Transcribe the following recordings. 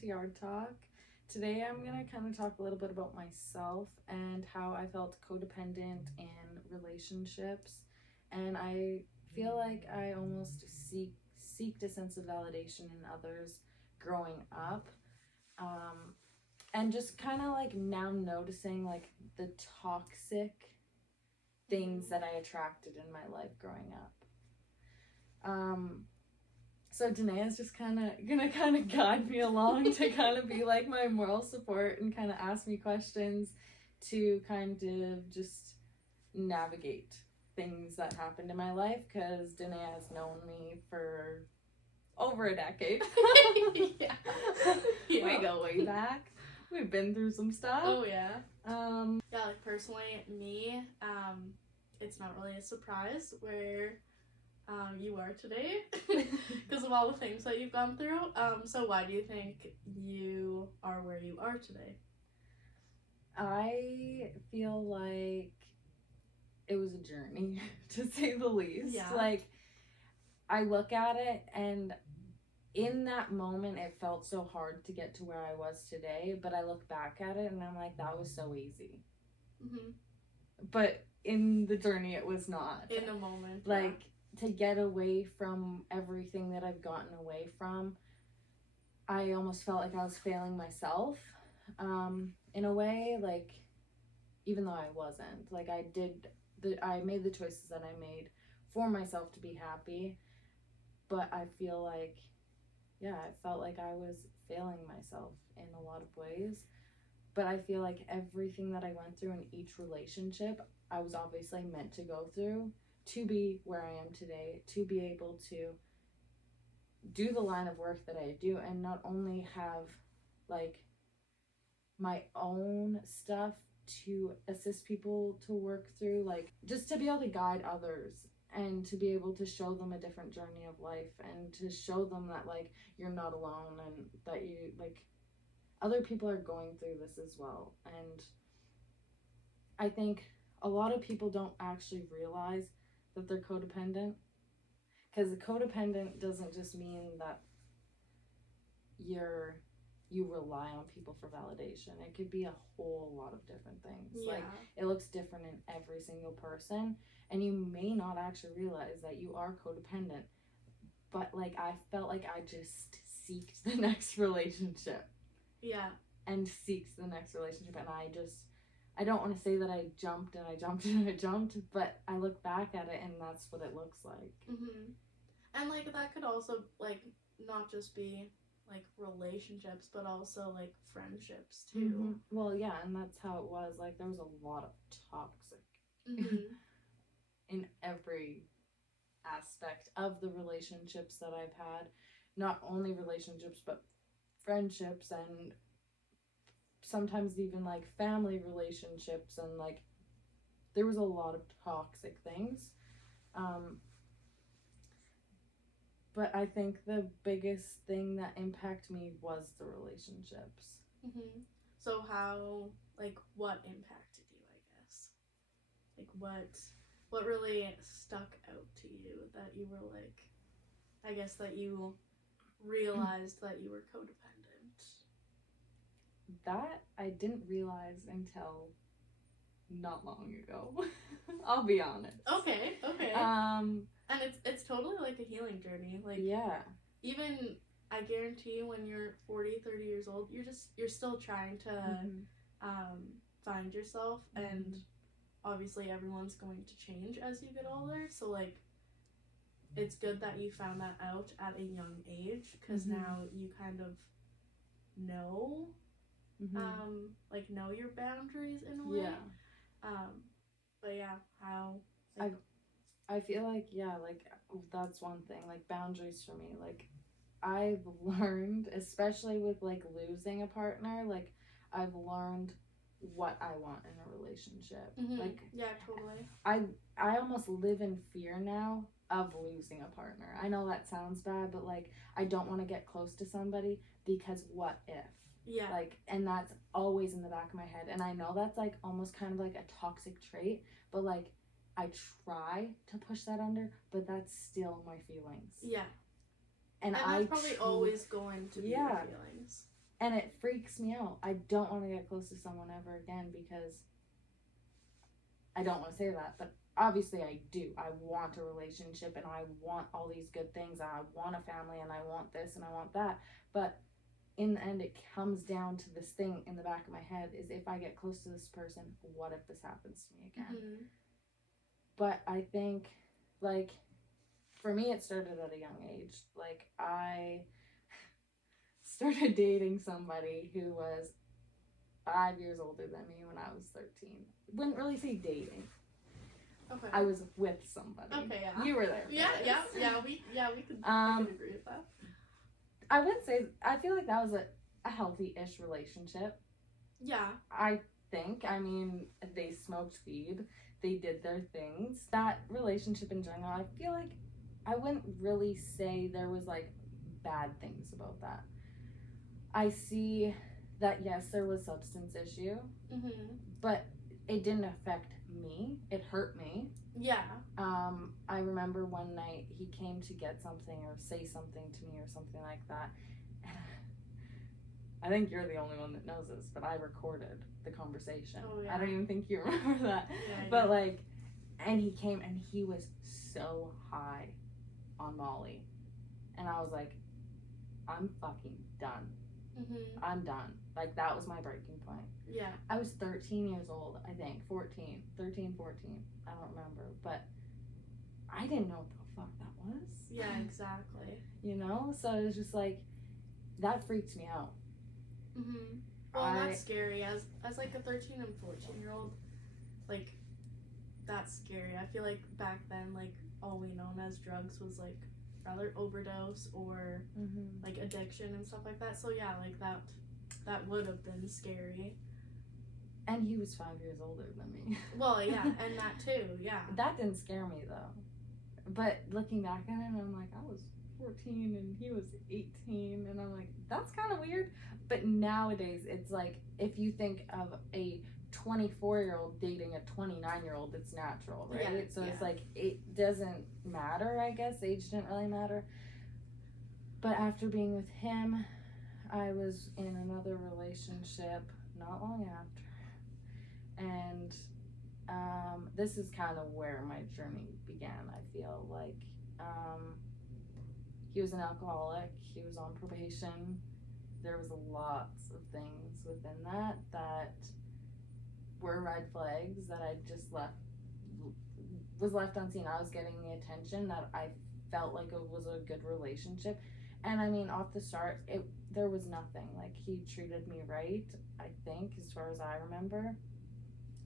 to Yard Talk. Today I'm going to kind of talk a little bit about myself and how I felt codependent in relationships. And I feel like I almost seeked a sense of validation in others growing up. And just kind of like now noticing like the toxic things that I attracted in my life growing up. So Danae is just gonna guide me along to kind of be like my moral support and kind of ask me questions to kind of just navigate things that happened in my life, because Danae has known me for over a decade. Yeah. We go way back. We've been through some stuff. Oh yeah. Yeah, like personally, me, it's not really a surprise where you are today because of all the things that you've gone through. So why do you think you are where you are today? I feel like it was a journey, to say the least. Yeah. Like, I look at it, and in that moment, it felt so hard to get to where I was today, but I look back at it, and I'm like, that was so easy. Mm-hmm. But in the journey, it was not. In the moment. Like, to get away from everything that I've gotten away from, I almost felt like I was failing myself, in a way, like, even though I wasn't. Like, I made the choices that I made for myself to be happy, but I feel like, I felt like I was failing myself in a lot of ways. But I feel like everything that I went through in each relationship, I was obviously meant to go through to be where I am today, to be able to do the line of work that I do, and not only have like my own stuff to assist people to work through, like just to be able to guide others and to be able to show them a different journey of life, and to show them that like you're not alone, and that you like other people are going through this as well. And I think a lot of people don't actually realize that they're codependent, because a codependent doesn't just mean that you rely on people for validation. It could be a whole lot of different things. Yeah. Like, it looks different in every single person, and you may not actually realize that you are codependent. But like, I felt like I just seeked the next relationship. Yeah. And seeks the next relationship, and I don't want to say that I jumped and I jumped and I jumped, but I look back at it and that's what it looks like. Mm-hmm. And like that could also like not just be like relationships, but also like friendships too. Mm-hmm. Well, yeah, and that's how it was. Like, there was a lot of toxic in every aspect of the relationships that I've had. Not only relationships, but friendships, and sometimes even like family relationships, and like there was a lot of toxic things. But I think the biggest thing that impacted me was the relationships. Mm-hmm. So how, like, what impacted you, I guess? Like, what really stuck out to you that you were like, I guess that you realized that you were codependent? That I didn't realize until not long ago. I'll be honest. Okay. And it's totally like a healing journey. Like, yeah. Even, I guarantee you, when you're 40, 30 years old, you're still trying to find yourself, and obviously everyone's going to change as you get older. So like, it's good that you found that out at a young age, because now you kind of know, like, know your boundaries in a way. Yeah. But yeah, how, like, I feel like, like, that's one thing, like, boundaries for me. Like, I've learned, especially with like losing a partner, like, I've learned what I want in a relationship. Like, yeah, totally. I almost live in fear now of losing a partner. I know that sounds bad, but like, I don't want to get close to somebody because what if? Yeah. Like, and that's always in the back of my head. And I know that's like almost kind of like a toxic trait, but like, I try to push that under, but that's still my feelings. Yeah. And that's probably always going to be your feelings. And it freaks me out. I don't want to get close to someone ever again because I don't want to say that, but obviously I do. I want a relationship and I want all these good things. I want a family and I want this and I want that. But in the end, it comes down to this thing in the back of my head is if I get close to this person, what if this happens to me again? Mm-hmm. But I think, like, for me, it started at a young age. Like, I started dating somebody who was 5 years older than me when I was 13. Wouldn't really say dating. Okay. I was with somebody. Okay, yeah. You were there. Yeah, we could I could agree with that. I would say I feel like that was a healthy-ish relationship. Yeah. I think. I mean, they smoked weed. They did their things. That relationship in general, I feel like I wouldn't really say there was like bad things about that. I see that yes, there was substance issue, but it didn't affect me. It hurt me. Yeah. I remember one night he came to get something or say something to me or something like that. I think you're the only one that knows this, but I recorded the conversation. Oh, yeah. I don't even think you remember that. Yeah, but like, and he came and he was so high on Molly. And I was like, I'm fucking done. I'm done. Like, that was my breaking point. Yeah. I was 13 years old, I think. 13. I don't remember. But I didn't know what the fuck that was. Yeah, exactly. You know? So it was just like, that freaked me out. Well, that's scary. As like a 13 and 14-year-old, like, that's scary. I feel like back then, like, all we known as drugs was, like, rather overdose or like addiction and stuff like that. So yeah, like that would have been scary. And he was 5 years older than me. Well, yeah, and that too, yeah. That didn't scare me though. But looking back at it, I'm like, I was 14 and he was 18, and I'm like, that's kind of weird. But nowadays, it's like if you think of a 24-year-old dating a 29-year-old, it's natural, right? Yeah, so it's like it doesn't matter, I guess. Age didn't really matter. But after being with him, I was in another relationship not long after, and this is kind of where my journey began. I feel like he was an alcoholic. He was on probation. There was lots of things within that were red flags that I just was left unseen. I was getting the attention that I felt like it was a good relationship, and I mean, off the start, there was nothing. Like, he treated me right, I think, as far as I remember.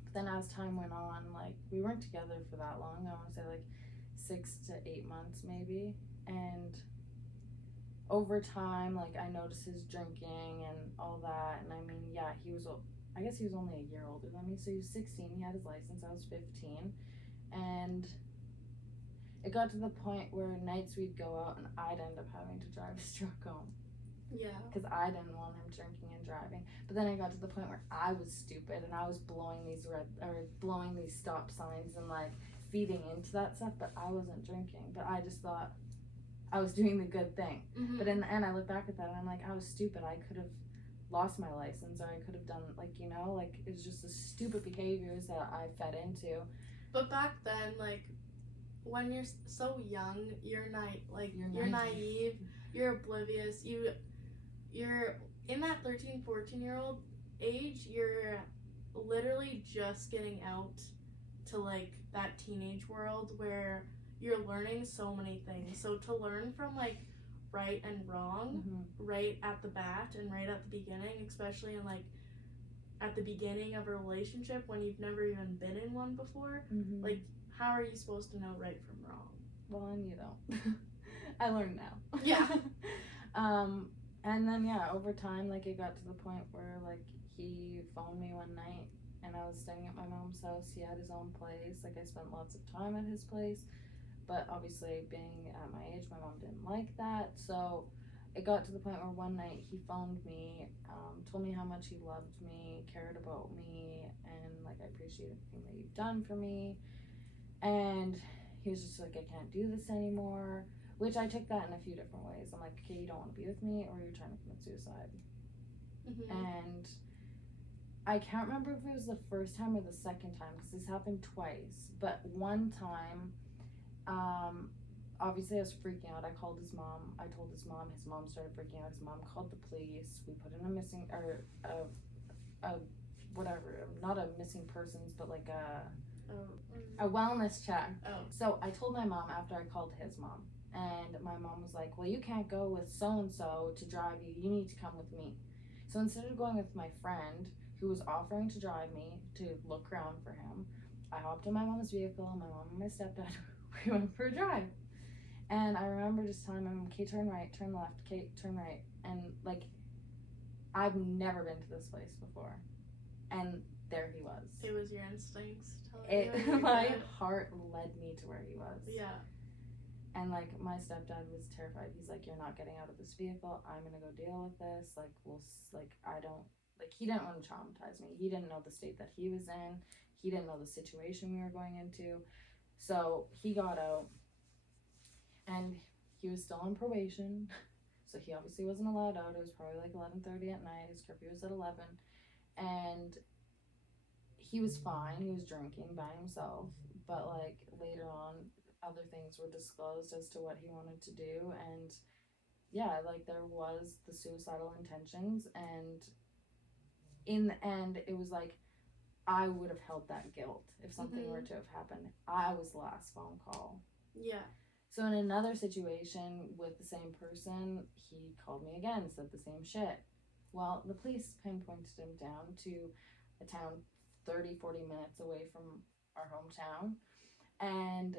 But then as time went on, like, we weren't together for that long. I want to say like 6 to 8 months maybe, and over time, like, I noticed his drinking and all that. And I mean, yeah, I guess he was only a year older than me, so he was 16. He had his license. I was 15, and it got to the point where nights we'd go out and I'd end up having to drive his truck home. Yeah. Because I didn't want him drinking and driving. But then I got to the point where I was stupid and I was blowing these stop signs and like feeding into that stuff, but I wasn't drinking. But I just thought I was doing the good thing. But in the end, I look back at that and I'm like, I was stupid. I could have lost my license, or I could have done, like, you know, like, it was just the stupid behaviors that I fed into. But back then, like, when you're so young, you're naive, you're oblivious, you're in that 13, 14-year-old age, you're literally just getting out to, like, that teenage world where you're learning so many things. So to learn from, like, right and wrong right at the bat and right at the beginning, especially in, like, at the beginning of a relationship when you've never even been in one before, like, how are you supposed to know right from wrong? Well, and you don't. I learned now. Yeah. And then, yeah, over time, like, it got to the point where, like, he phoned me one night and I was staying at my mom's house. He had his own place. Like, I spent lots of time at his place. But obviously, being at my age, my mom didn't like that. So it got to the point where one night he phoned me, told me how much he loved me, cared about me, and, like, I appreciate everything that you've done for me. And he was just like, I can't do this anymore, which I took that in a few different ways. I'm like, okay, you don't want to be with me, or you're trying to commit suicide. Mm-hmm. And I can't remember if it was the first time or the second time, because this happened twice. But one time, obviously I was freaking out. I called his mom. I told his mom. His mom started freaking out. His mom called the police. We put in a missing, or a whatever, not a missing persons, but like a wellness check. Oh. So I told my mom after I called his mom, and my mom was like, well, you can't go with so and so to drive you. You need to come with me. So instead of going with my friend who was offering to drive me to look around for him, I hopped in my mom's vehicle. My mom and my stepdad, we went for a drive. And I remember just telling my mom, Kate, turn right, turn left, Kate, turn right. And like, I've never been to this place before. And there he was. It was your instincts telling you. My good. heart led me to where he was. Yeah. And like, my stepdad was terrified. He's like, you're not getting out of this vehicle. I'm gonna go deal with this. Like, he didn't want to traumatize me. He didn't know the state that he was in. He didn't know the situation we were going into. So he got out, and he was still on probation. So he obviously wasn't allowed out. It was probably like 11:30 at night. His curfew was at 11. And he was fine. He was drinking by himself. But like, later on, other things were disclosed as to what he wanted to do. And yeah, like, there was the suicidal intentions. And in the end, it was like, I would have held that guilt if something were to have happened. I was the last phone call. Yeah. So in another situation with the same person, he called me again, said the same shit. Well, the police pinpointed him down to a town 30, 40 minutes away from our hometown, and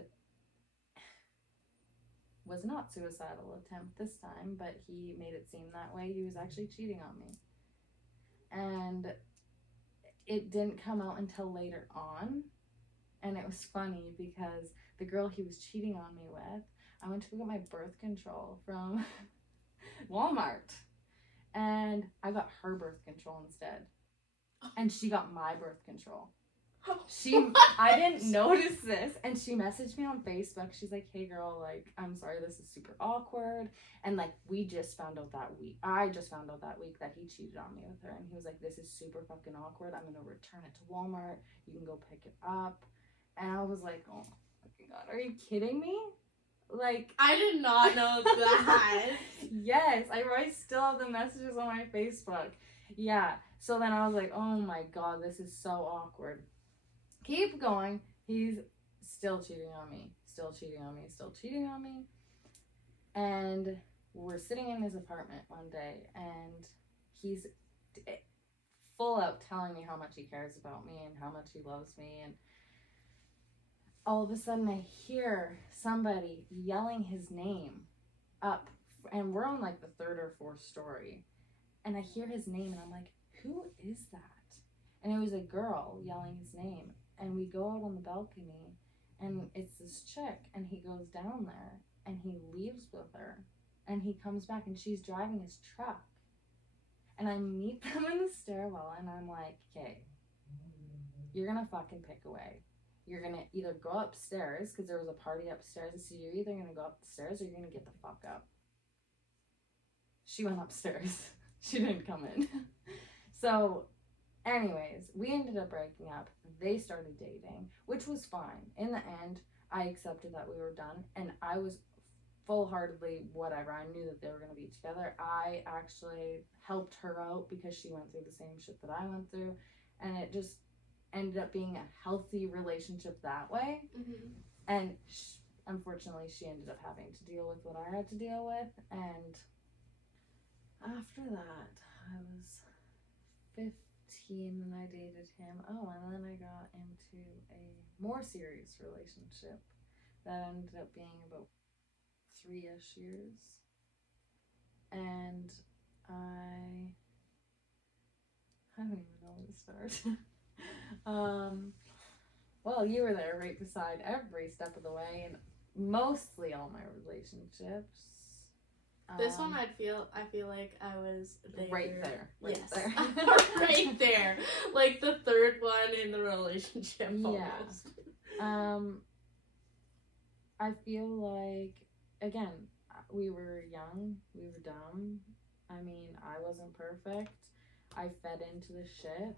was not suicidal attempt this time, but he made it seem that way. He was actually cheating on me. And it didn't come out until later on. And it was funny because the girl he was cheating on me with, I went to go get my birth control from Walmart. And I got her birth control instead. And she got my birth control. I didn't notice this. And she messaged me on Facebook. She's like, hey girl, like, I'm sorry, this is super awkward. And like, we just found out that week. I just found out that week that he cheated on me with her. And he was like, this is super fucking awkward. I'm going to return it to Walmart. You can go pick it up. And I was like, oh my fucking God, are you kidding me? Like, I did not know that. Yes, I still have the messages on my Facebook. Yeah. So then I was like, oh my God, this is so awkward. Keep going. He's still cheating on me. Still cheating on me. Still cheating on me. And we're sitting in his apartment one day, and he's full out telling me how much he cares about me and how much he loves me. And all of a sudden I hear somebody yelling his name up, and we're on like the third or fourth story, and I hear his name, and I'm like, who is that? And it was a girl yelling his name. And we go out on the balcony, and it's this chick, and he goes down there, and he leaves with her, and he comes back, and she's driving his truck. And I meet them in the stairwell, and I'm like, okay, you're gonna fucking pick away. You're gonna either go upstairs, because there was a party upstairs, so you're either gonna go up the stairs, or you're gonna get the fuck up. She went upstairs. She didn't come in. So anyways, we ended up breaking up. They started dating, which was fine. In the end, I accepted that we were done, and I was full-heartedly whatever. I knew that they were going to be together. I actually helped her out because she went through the same shit that I went through, and it just ended up being a healthy relationship that way. Mm-hmm. And unfortunately, she ended up having to deal with what I had to deal with, and after that, I was 15 and I dated him. Oh, and then I got into a more serious relationship that ended up being about 3-ish years. And I don't even know where to start. Well, you were there right beside every step of the way, and mostly all my relationships. This one I feel like I was there. Right there. Right yes. there. Right there. Like the third one in the relationship almost. Yeah. I feel like, again, we were young, we were dumb. I mean, I wasn't perfect. I fed into the shit,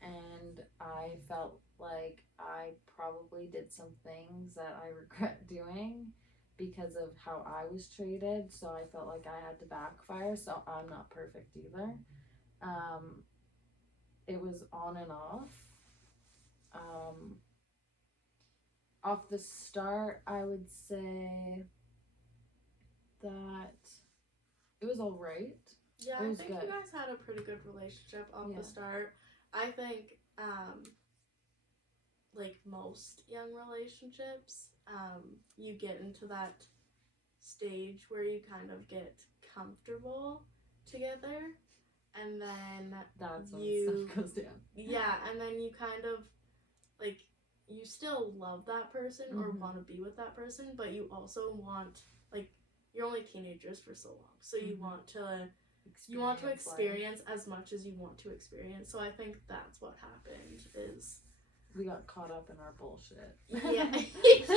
and I felt like I probably did some things that I regret doing because of how I was treated. So I felt like I had to backfire. So I'm not perfect either. Um, it was on and off. Um, Off the start, I would say that it was all right. Yeah, It I was think good. you guys had a pretty good relationship off Yeah. the start. I think, like most young relationships, you get into that stage where you kind of get comfortable together, and then That's when you, stuff goes down. yeah, and then you kind of like, you still love that person or want to be with that person, but you also want, like, you're only teenagers for so long, so you want to experience as much as you want to experience. So I think that's what happened is we got caught up in our bullshit. Yeah.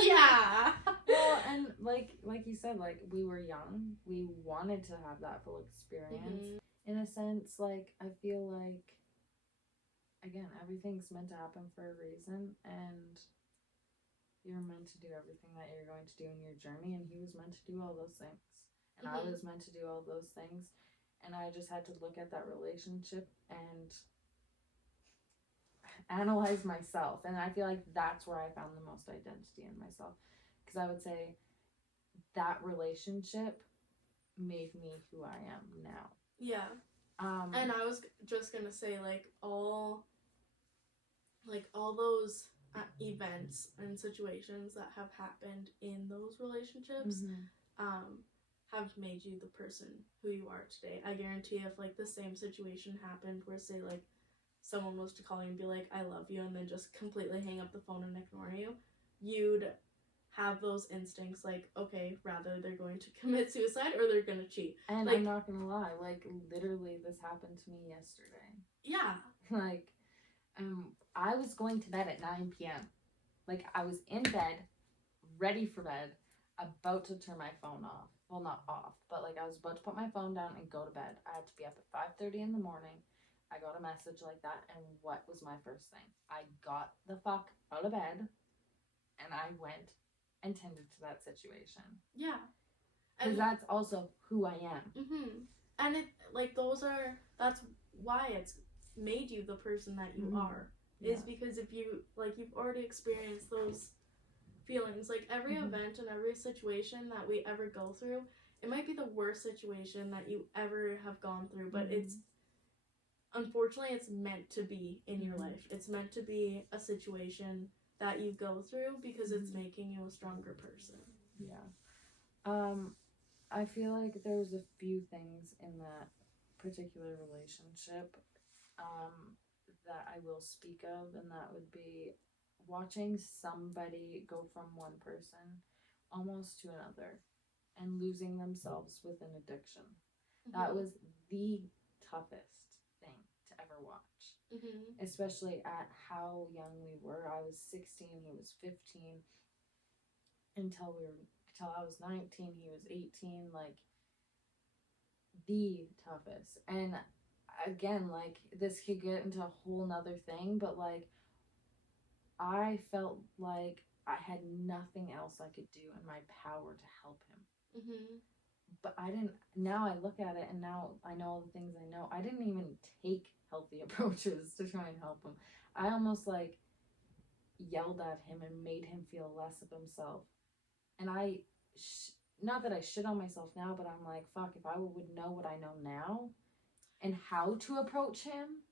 Yeah. Well, and like you said, like we were young. We wanted to have that full experience. In a sense, like I feel like again, everything's meant to happen for a reason, and you're meant to do everything that you're going to do in your journey, and he was meant to do all those things. And I was meant to do all those things. And I just had to look at that relationship and analyze myself. And I feel like that's where I found the most identity in myself. Because I would say that relationship made me who I am now. Yeah. And I was just gonna say, like all those events and situations that have happened in those relationships have made you the person who you are today. I guarantee if like the same situation happened where say like someone was to call you and be like, I love you, and then just completely hang up the phone and ignore you, you'd have those instincts like, okay, rather they're going to commit suicide or they're going to cheat. And like, I'm not going to lie, like literally this happened to me yesterday. Yeah. Like, I was going to bed at 9 p.m. Like I was in bed, ready for bed, about to turn my phone off. Well, not off, but like I was about to put my phone down and go to bed. I had to be up at 5:30 in the morning. I got a message like that, and what was my first thing? I got the fuck out of bed, and I went and tended to that situation. Yeah. Because that's also who I am. And it, like, that's why it's made you the person that you are. Is because if you, like, you've already experienced those feelings. Like, every event and every situation that we ever go through, it might be the worst situation that you ever have gone through, but it's, unfortunately, it's meant to be in your life. It's meant to be a situation that you go through because it's making you a stronger person. Yeah. I feel like there's a few things in that particular relationship that I will speak of, and that would be watching somebody go from one person almost to another and losing themselves with an addiction. That was the toughest thing to ever watch. Especially at how young we were. I was 16, he was 15. Until I was 19, he was 18. Like, the toughest. And again, like, this could get into a whole nother thing, but like, I felt like I had nothing else I could do in my power to help him. But I didn't. Now I look at it and now I know all the things I know. I didn't even take healthy approaches to try and help him. I almost like yelled at him and made him feel less of himself. And not that I shit on myself now, but I'm like, fuck, if I would know what I know now and how to approach him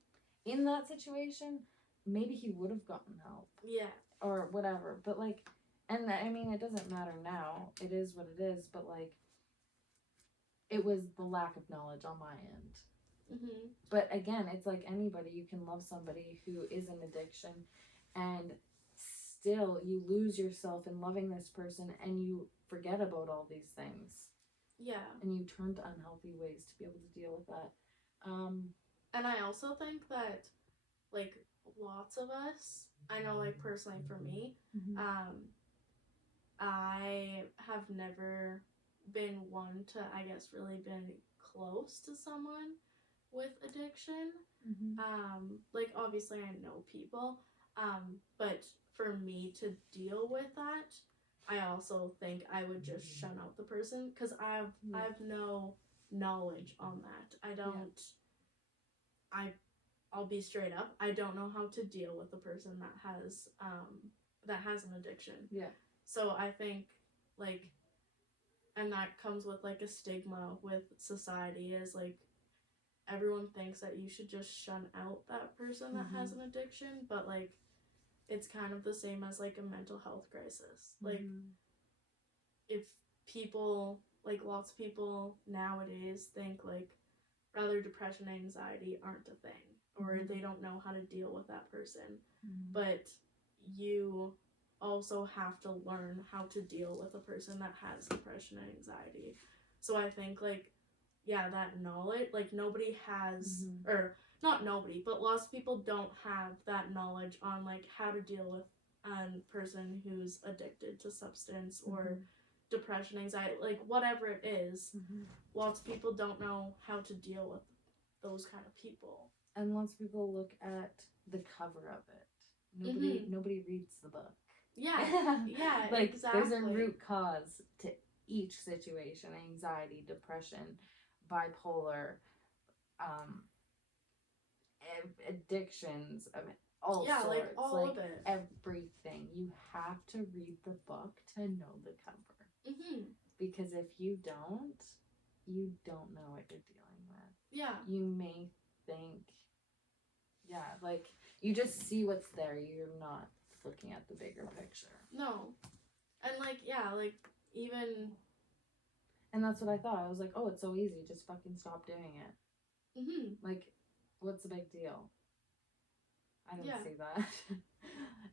in that situation, maybe he would have gotten help. Yeah. Or whatever. But like, and I mean, it doesn't matter now. It is what it is. But like, it was the lack of knowledge on my end. But again, it's like anybody. You can love somebody who is an addiction and still you lose yourself in loving this person and you forget about all these things. Yeah. And you turn to unhealthy ways to be able to deal with that. And I also think that, like, lots of us, I know, like, personally for me, I have never been one to, I guess, really been close to someone with addiction. Mm-hmm. Like obviously I know people, but for me to deal with that, I also think I would just shun out the person because I have no knowledge on that. I don't. I I'll be straight up. I don't know how to deal with a person that has an addiction. Yeah. So I think like, and that comes with like a stigma with society is like everyone thinks that you should just shun out that person that has an addiction, but like it's kind of the same as like a mental health crisis. Like if people, like lots of people nowadays think like rather depression and anxiety aren't a thing or they don't know how to deal with that person. But you also have to learn how to deal with a person that has depression and anxiety. So I think like that knowledge, like nobody has or not nobody, but lots of people don't have that knowledge on like how to deal with a person who's addicted to substance or depression, anxiety, like whatever it is. Lots of people don't know how to deal with those kind of people. And lots of people look at the cover of it. Nobody reads the book. Yeah, yeah, like exactly. There's a root cause to each situation: anxiety, depression, bipolar, addictions, all sorts. Like all of it. Everything. You have to read the book to know the cover. Because if you don't know what you're dealing with. Yeah. You may think, like you just see what's there. You're not looking at the bigger picture. No. And like even. And that's what I thought. I was like, oh, it's so easy. Just fucking stop doing it. Like, what's the big deal? I didn't see that.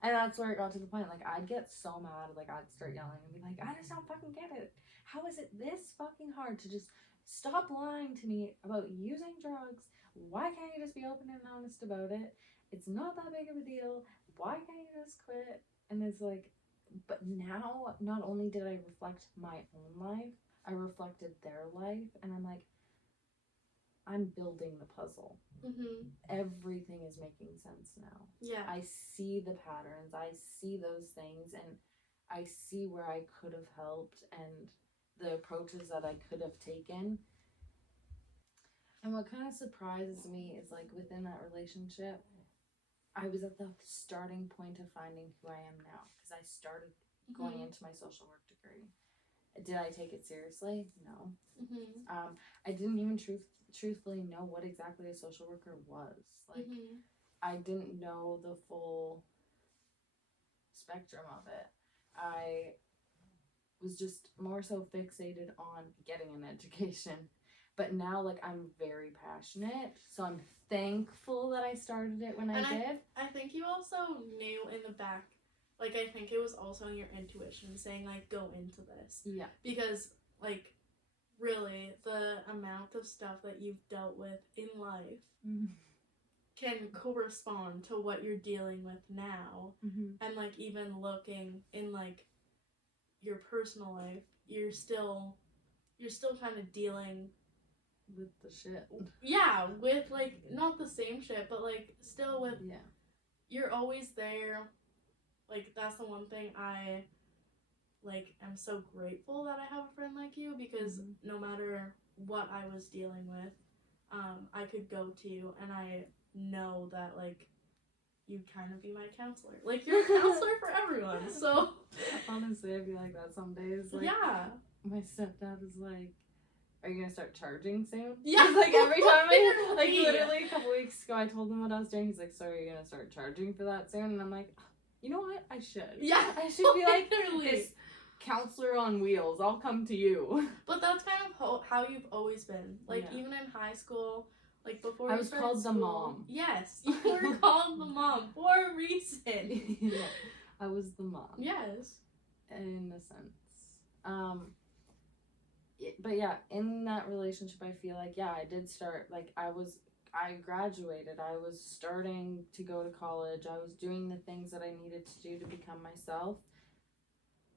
And that's where it got to the point. Like, I'd get so mad. Like, I'd start yelling and be like, I just don't fucking get it. How is it this fucking hard to just stop lying to me about using drugs? Why can't you just be open and honest about it? It's not that big of a deal. Why can't you just quit? And it's like, but now, not only did I reflect my own life, I reflected their life. And I'm like, I'm building the puzzle. Everything is making sense now. Yeah. I see the patterns. I see those things, and I see where I could have helped and the approaches that I could have taken. And what kind of surprises me is like within that relationship, I was at the starting point of finding who I am now because I started going into my social work degree. Did I take it seriously? No. I didn't even truthfully know what exactly a social worker was. Like, I didn't know the full spectrum of it. I was just more so fixated on getting an education. But now, like, I'm very passionate, so I'm thankful that I started it when I did. I think you also knew in the back, like, I think it was also your intuition saying, like, go into this. Yeah. Because, like, really, the amount of stuff that you've dealt with in life can correspond to what you're dealing with now. And, like, even looking in, like, your personal life, you're still kind of dealing with the shit. Yeah, with, like, not the same shit, but, like, still with, you're always there. Like, that's the one thing I, like, am so grateful that I have a friend like you, because no matter what I was dealing with, I could go to you, and I know that, like, you'd kind of be my counselor. Like, you're a counselor for everyone, so. Honestly, I feel like that some days. Like, my stepdad is like, are you gonna start charging soon? Yeah. Like, every time literally a couple weeks ago, I told him what I was doing. He's like, so are you gonna start charging for that soon? And I'm like, you know what? I should. Yeah. I should be like this counselor on wheels. I'll come to you. But that's kind of how you've always been. Like, even in high school, like, before I was called the mom. Yes. You were called the mom for a reason. Yeah. I was the mom. Yes. In a sense. But yeah, in that relationship, I feel like, I did start, like, I graduated, I was starting to go to college, I was doing the things that I needed to do to become myself.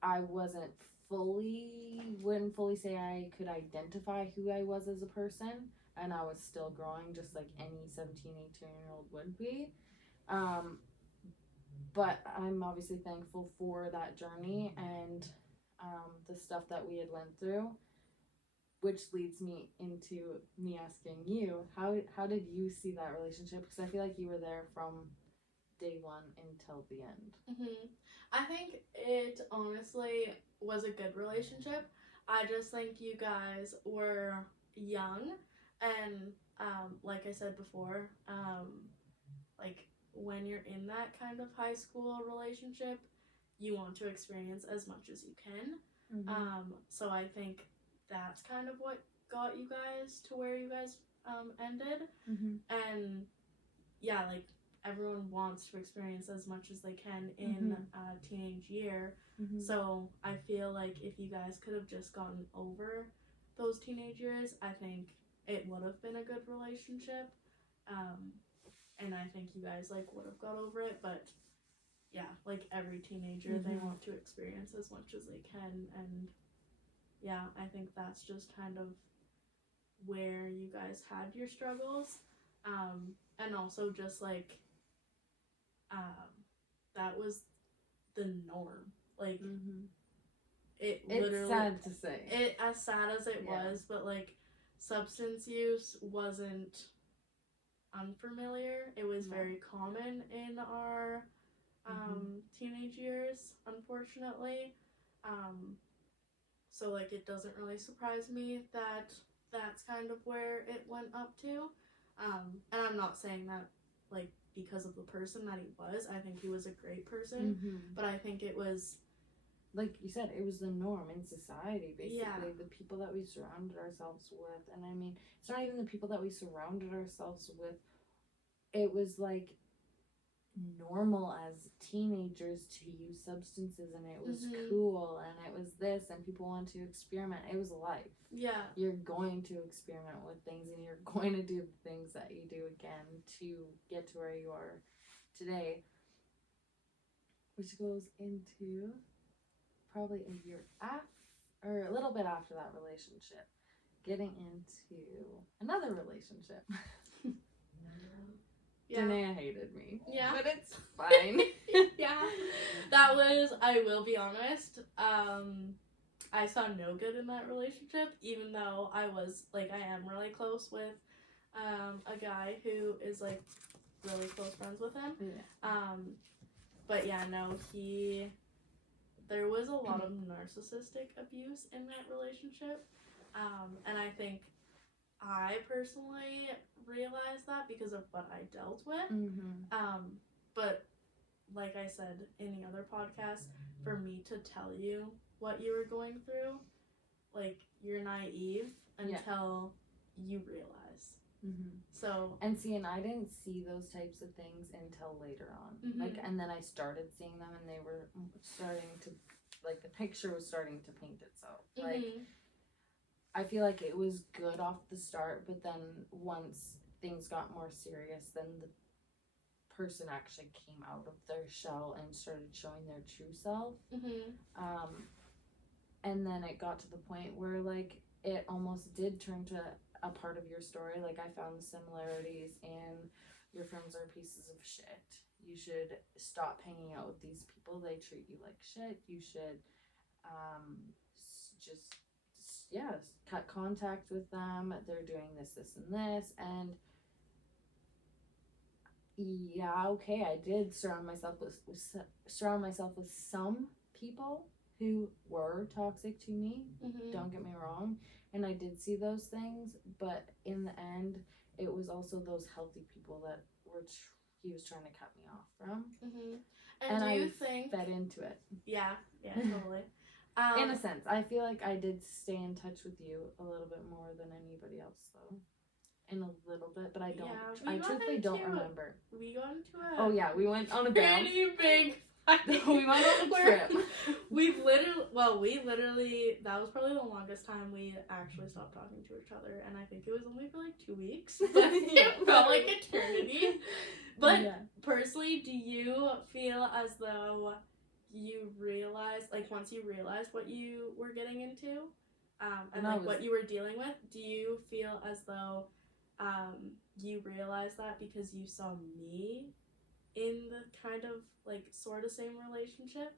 I wouldn't fully say I could identify who I was as a person, and I was still growing just like any 17, 18-year-old would be. Um, but I'm obviously thankful for that journey and the stuff that we had went through, which leads me into me asking you, how did you see that relationship? Because I feel like you were there from day one until the end. I think it honestly was a good relationship. I just think you guys were young, and like I said before, like when you're in that kind of high school relationship, you want to experience as much as you can. So I think that's kind of what got you guys to where you guys ended. And yeah, like everyone wants to experience as much as they can in a teenage year. So I feel like if you guys could have just gotten over those teenage years, I think it would have been a good relationship. And I think you guys like would have got over it, but yeah, like every teenager, they want to experience as much as they can, and yeah, I think that's just kind of where you guys had your struggles, and also just like that was the norm. Like it literally, it's sad to say, it as sad as it was, but like substance use wasn't unfamiliar. It was very common in our teenage years, unfortunately. So like it doesn't really surprise me that that's kind of where it went up to. And I'm not saying that like because of the person that he was. I think he was a great person, but I think it was, like you said, it was the norm in society, basically. The people that we surrounded ourselves with. And I mean, it's not even the people that we surrounded ourselves with. It was like normal as teenagers to use substances, and it was cool, and it was this, and people wanted to experiment. It was life. You're going to experiment with things, and you're going to do the things that you do again to get to where you are today, which goes into probably a year after, or a little bit after that relationship, getting into another relationship. Danae hated me. But it's fine. That was, I will be honest, I saw no good in that relationship, even though I am really close with a guy who is like really close friends with him. But yeah, no, there was a lot of narcissistic abuse in that relationship, and I think I personally realized that because of what I dealt with. But like I said in the other podcast, for me to tell you what you were going through, like, you're naive until you realize. So, and see, and I didn't see those types of things until later on. Like, and then I started seeing them, and they were starting to, like, the picture was starting to paint itself. Like, I feel like it was good off the start, but then once things got more serious, then the person actually came out of their shell and started showing their true self. And then it got to the point where, like, it almost did turn to a part of your story. Like, I found similarities in your friends are pieces of shit. You should stop hanging out with these people. They treat you like shit. You should just cut contact with them. They're doing this, and this. And yeah, okay, I did surround myself with some people who were toxic to me. Don't get me wrong, and I did see those things, but in the end, it was also those healthy people that he was trying to cut me off from. And do you I think fed into it? Yeah, totally. In a sense, I feel like I did stay in touch with you a little bit more than anybody else, though. In a little bit, but I don't. I truthfully don't remember. We got into it. Oh yeah, we went on a bounce. Pretty big. We went on a trip. we literally, that was probably the longest time we actually stopped talking to each other, and I think it was only for like 2 weeks. But it felt like eternity. But personally, do you feel as though you realized, like, once you realized what you were getting into, and like what you were dealing with, do you feel as though you realized that because you saw me in the kind of like sort of same relationship?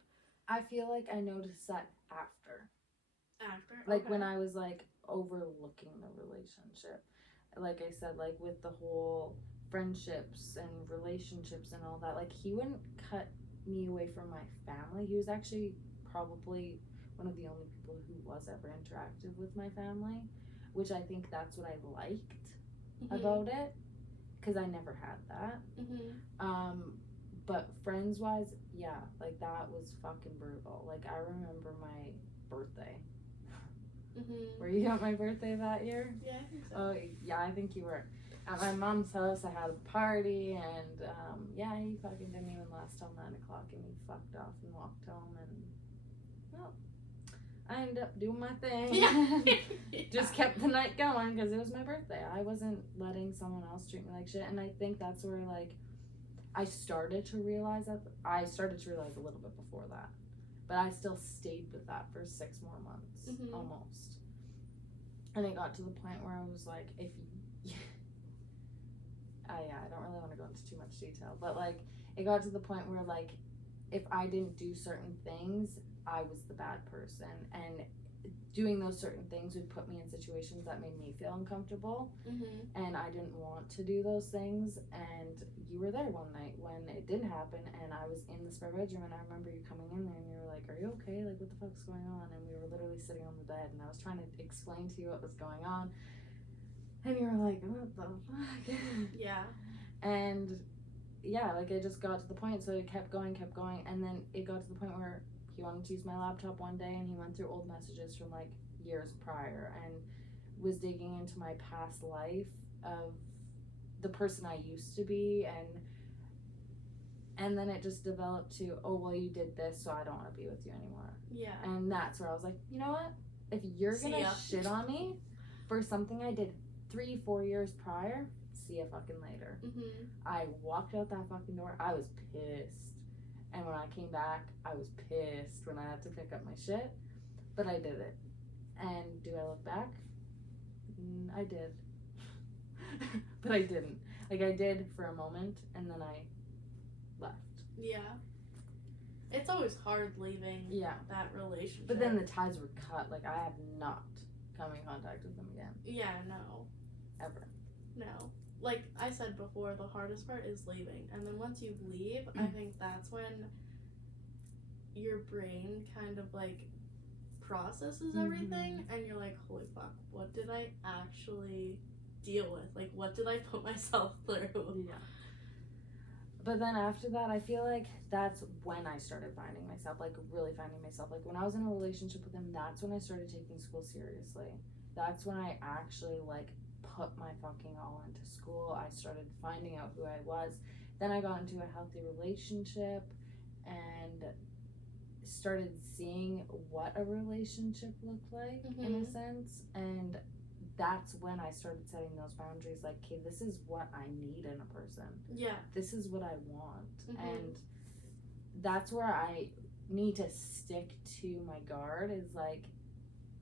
I feel like I noticed that after. After? Like Okay. when I was like overlooking the relationship. Like I said, like with the whole friendships and relationships and all that, like he wouldn't cut me away from my family. He was actually probably one of the only people who was ever interactive with my family, which I think that's what I liked about it, because I never had that. But friends wise, yeah, like that was fucking brutal. Like I remember my birthday. Were you at my birthday that year? Yeah, I think so. Oh yeah, I think you were. At my mom's house, I had a party, and yeah, he fucking didn't even last till 9 o'clock, and he fucked off and walked home, and well, I ended up doing my thing. Yeah. Just kept the night going because it was my birthday. I wasn't letting someone else treat me like shit, and I think that's where like I started to realize that. I started to realize a little bit before that, but I still stayed with that for 6 more months, almost. And it got to the point where I was like, if you, I don't really want to go into too much detail, but like it got to the point where like if I didn't do certain things, I was the bad person, and doing those certain things would put me in situations that made me feel uncomfortable, and I didn't want to do those things. And you were there one night when it didn't happen, and I was in the spare bedroom, and I remember you coming in there and you were like, are you okay, like what the fuck's going on? And we were literally sitting on the bed, and I was trying to explain to you what was going on, and you were like, what the fuck? Yeah. And yeah, like it just got to the point, so it kept going, and then it got to the point where he wanted to use my laptop one day, and he went through old messages from like years prior and was digging into my past life of the person I used to be, and then it just developed to, oh well, you did this, so I don't want to be with you anymore. Yeah. And that's where I was like, you know what, if you're gonna shit on me for something I did 3-4 years prior, see ya fucking later. I walked out that fucking door, I was pissed. And when I came back, I was pissed when I had to pick up my shit. But I did it. And do I look back? I did. But I didn't. Like, I did for a moment, and then I left. Yeah. It's always hard leaving that relationship. But then the ties were cut. Like, I have not come in contact with them again. Yeah, no. Ever. No. Like I said before, the hardest part is leaving. And then once you leave, I think that's when your brain kind of like processes everything, and you're like, holy fuck, what did I actually deal with? Like, what did I put myself through? Yeah. But then after that, I feel like that's when I started finding myself, like really finding myself. Like when I was in a relationship with him, that's when I started taking school seriously. That's when I actually like put my fucking all into school. I started finding out who I was. Then I got into a healthy relationship and started seeing what a relationship looked like in a sense. And that's when I started setting those boundaries, like, okay, this is what I need in a person. Yeah. This is what I want. And that's where I need to stick to my guard, is like,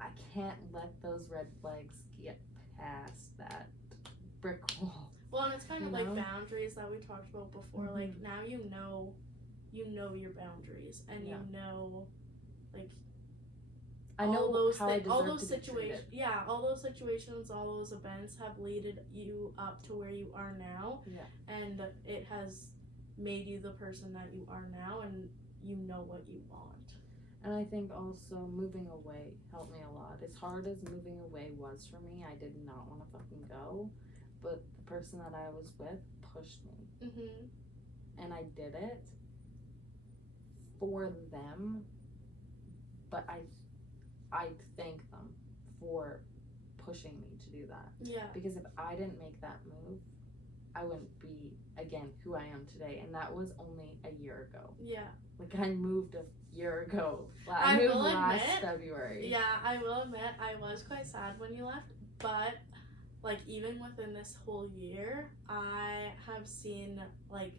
I can't let those red flags get past that brick wall. Well, and it's kind of like boundaries that we talked about before. Like, now you know your boundaries, and you know, like, I know all those how I deserve all those to be treated. Yeah, all those situations, all those events have led you up to where you are now. Yeah. And it has made you the person that you are now, and you know what you want. And I think also moving away helped me a lot. As hard as moving away was for me, I did not want to fucking go, but the person that I was with pushed me. And I did it for them, but I thank them for pushing me to do that. Yeah. Because if I didn't make that move, I wouldn't be, again, who I am today. And that was only a year ago. Yeah. Like, I moved a year ago. I moved last February. Yeah, I will admit, I was quite sad when you left. But, like, even within this whole year, I have seen, like,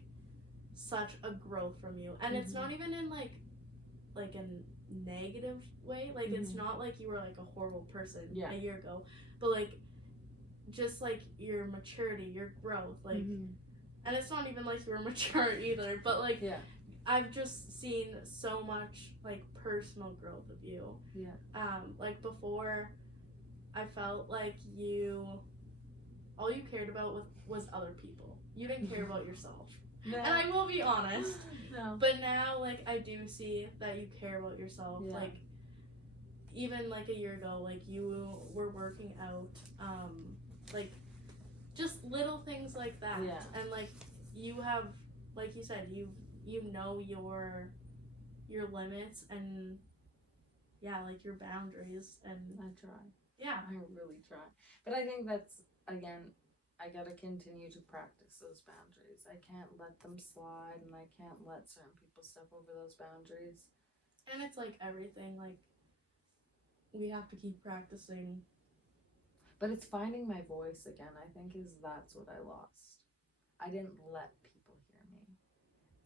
such a growth from you. And it's not even in, like a negative way. Like, it's not like you were, like, a horrible person a year ago. But, like, just like your maturity, your growth, like, Mhm. and it's not even like you were mature either, but like, Yeah. I've just seen so much like personal growth of you. Yeah. Like before, I felt like all you cared about was other people. You didn't care about yourself. No. And I will be honest. No. But now, like, I do see that you care about yourself. Yeah. Like, even like a year ago, like you were working out, like just little things like that. Yeah. And like you have, like you said, you know your limits and yeah, like your boundaries, and I try. yeah, I really try. But I think that's, again, I gotta continue to practice those boundaries. I can't let them slide, and I can't let certain people step over those boundaries. and it's like everything, like we have to keep practicing. But it's finding my voice again, I think, that's what I lost. I didn't let people hear me.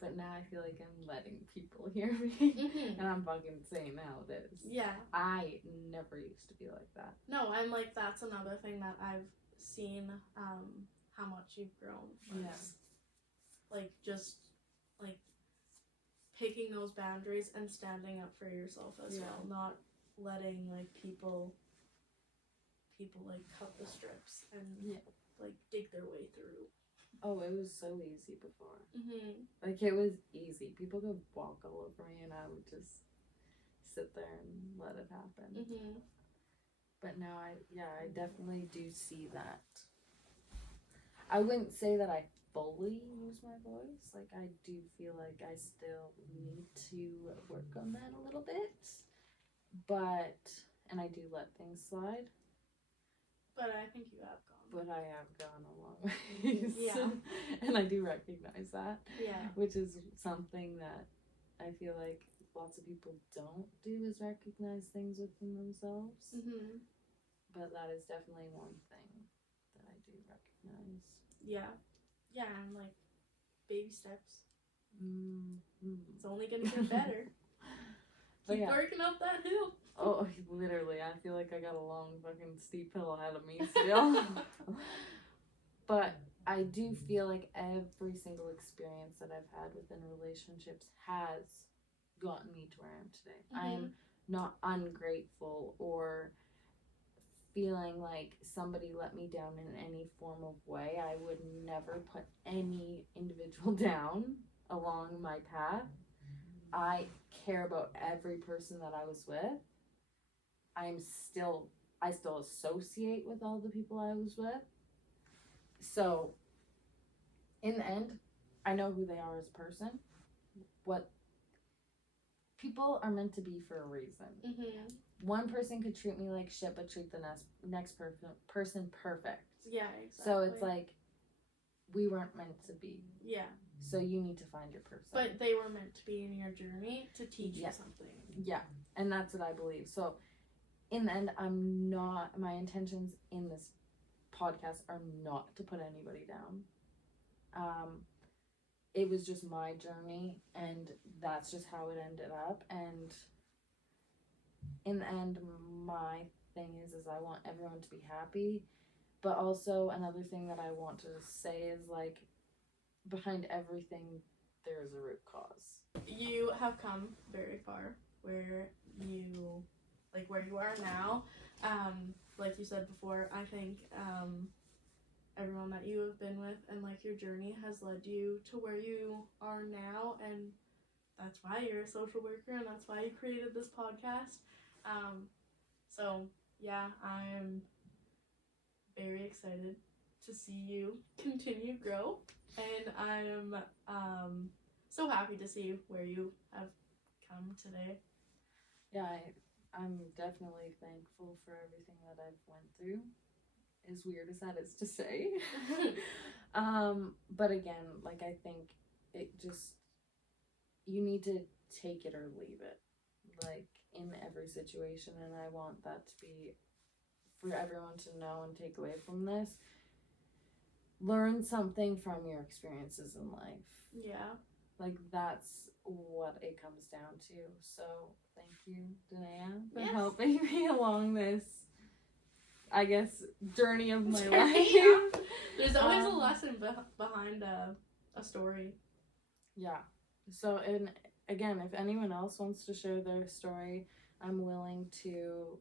But now I feel like I'm letting people hear me. Mm-hmm. And I'm fucking saying how it is. Yeah. I never used to be like that. No, and like that's another thing that I've seen, how much you've grown. Yeah. Like just like picking those boundaries and standing up for yourself as well, not letting like people like cut the strips and like dig their way through. Oh, it was so easy before. Mm-hmm. Like, it was easy. People could walk all over me, and I would just sit there and let it happen. Mm-hmm. But now I definitely do see that. I wouldn't say that I fully use my voice. Like, I do feel like I still need to work on that a little bit. And I do let things slide. But I think you have gone. But I have gone a long ways. Yeah. And I do recognize that. Yeah. Which is something that I feel like lots of people don't do, is recognize things within themselves. Mm-hmm. But that is definitely one thing that I do recognize. Yeah. Yeah, and like baby steps. Mm-hmm. It's only gonna get better. Keep working up that hill. Oh, literally, I feel like I got a long fucking steep hill ahead of me still. But I do feel like every single experience that I've had within relationships has gotten me to where I am today. Mm-hmm. I'm not ungrateful or feeling like somebody let me down in any form of way. I would never put any individual down along my path. I care about every person that I was with. I still associate with all the people I was with. So, in the end, I know who they are as a person. What people are meant to be for a reason. Mm-hmm. One person could treat me like shit, but treat the next person perfect. Yeah, exactly. So it's like, we weren't meant to be. Yeah. So you need to find your person. But they were meant to be in your journey to teach you something. Yeah. And that's what I believe. So in the end, my intentions in this podcast are not to put anybody down. It was just my journey, and that's just how it ended up. And in the end, my thing is I want everyone to be happy. But also another thing that I want to say is, like, behind everything, there is a root cause. You have come very far where you are now. Like you said before, I think everyone that you have been with and like your journey has led you to where you are now, and that's why you're a social worker, and that's why you created this podcast. So yeah, I am very excited to see you continue to grow, and I am so happy to see where you have come today. Yeah, I'm definitely thankful for everything that I've went through, as weird as that is to say. But again, like, I think it just, you need to take it or leave it, like, in every situation. And I want that to be for everyone to know and take away from this. Learn something from your experiences in life. Yeah. Like, that's what it comes down to. So thank you, Danae, for Yes. helping me along this I guess, journey of my Journey, life. yeah. There's always a Um, lesson behind a story. Yeah. So, and again, if anyone else wants to share their story, I'm willing to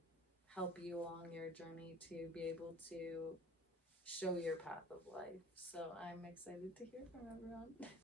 help you along your journey to be able to show your path of life. So I'm excited to hear from everyone.